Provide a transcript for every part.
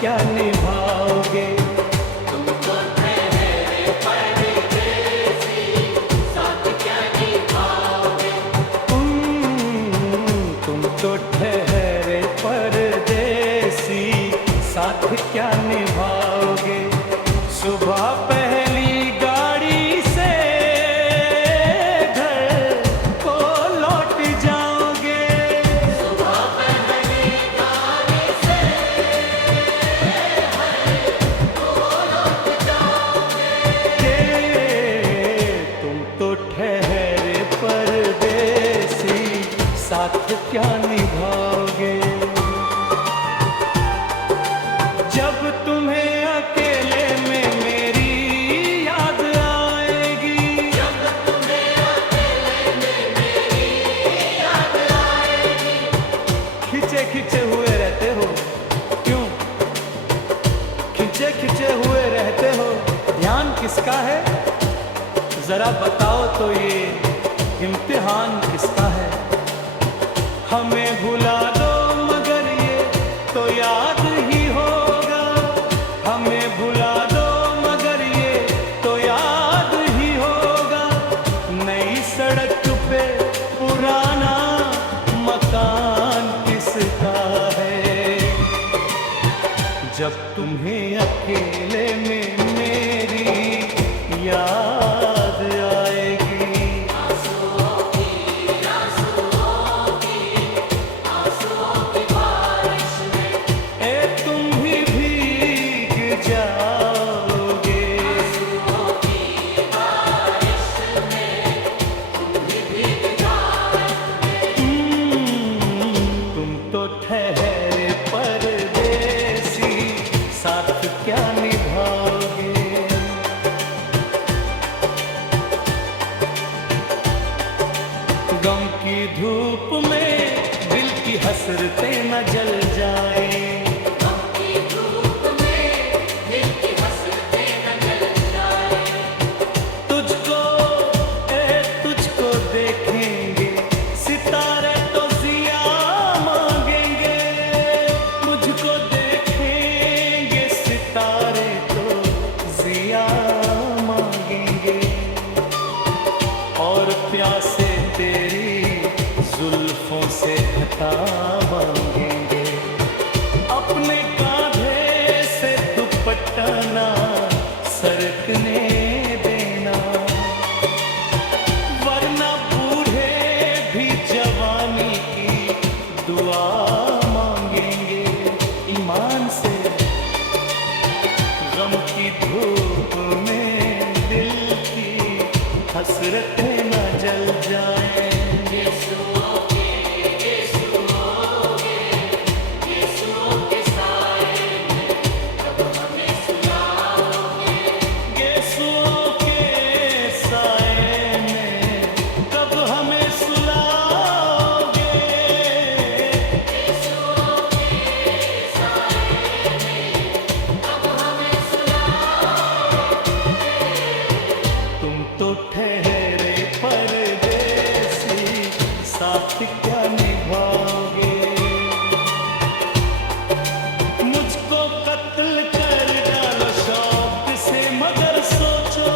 क्या निभाओगे? तुम तो ठहरे परदेसी, साथ क्या निभाओगे? तुम तो ठहरे परदेसी, साथ क्या निभाओगे? सुबह पहली गाड़ी से घर को लौट जाओगे। सुबह पहली गाड़ी से घर को लौट जाओगे। तुम तो ठहरे परदेसी, साथ क्या निभाओगे? जब तुम्हें अकेले में मेरी याद आएगी, जब तुम्हें अकेले में मेरी याद आएगी, खिंचे खिंचे हुए रहते हो क्यों? खिंचे खिंचे हुए रहते हो, ध्यान किसका है? जरा बताओ तो ये इम्तिहान किसका है? हमें भुला दो मगर ये तो याद ही होगा। हमें भुला दो मगर ये तो याद ही होगा। नई सड़क पे पुराना मकान किसका है? जब तुम्हें अकेले में मेरी याद आएगी। आंसुओं की बारिश में तुम भी भीग जाओगे। आंसुओं की बारिश में तुम भी भीग जाओगे। तुम तो ठहरे परदेसी, साथ क्या निभाओगे? गम की धूप में दिल की हसरतें न जल जाए। गम की धूप में दिल की हसरतें न जल जाए। तुझको देखेंगे सितारे तो जिया मांगेंगे। मुझको देखेंगे सितारे तो जिया मांगेंगे। और प्यासे तेरी जुल्फों से हटा मांगेंगे। अपने कांधे से दुपट्टा ना सरकने देना, वरना बूढ़े भी जवानी की दुआ मांगेंगे। ईमान से गम की धूप में दिल की हसरतें न जल जाएं। यीशुओं के साए में कब हमें सुलाओगे? यीशुओं के साए में कब हमें सुलाओगे? यीशुओं के साए में कब हमें सुलाओगे? तुम तो ठहरे परदेसी, साथ क्या निभाओगे? मुझको कत्ल कर डालो शौक से मगर सोचो।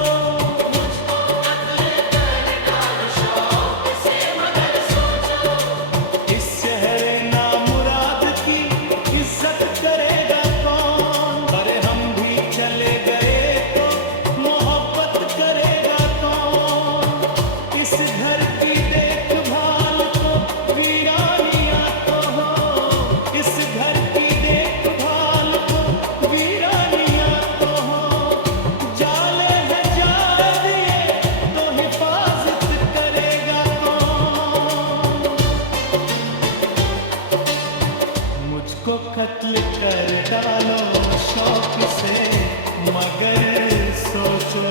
मुझको कत्ल कर डालो शौक से मगर सोचो। इस शहर नामुराद की इज्जत करेगा कौन? अरे हम भी चले गए तो मोहब्बत करेगा कौन? इस घर की देखभाल को वीरानिया तो हो। इस घर की देखभाल को वीरानिया तो हो। जाले है जा दिए तो हिफाजत करेगा कौन? मुझको कत्ल कर डालो शौक से मगर सोचो।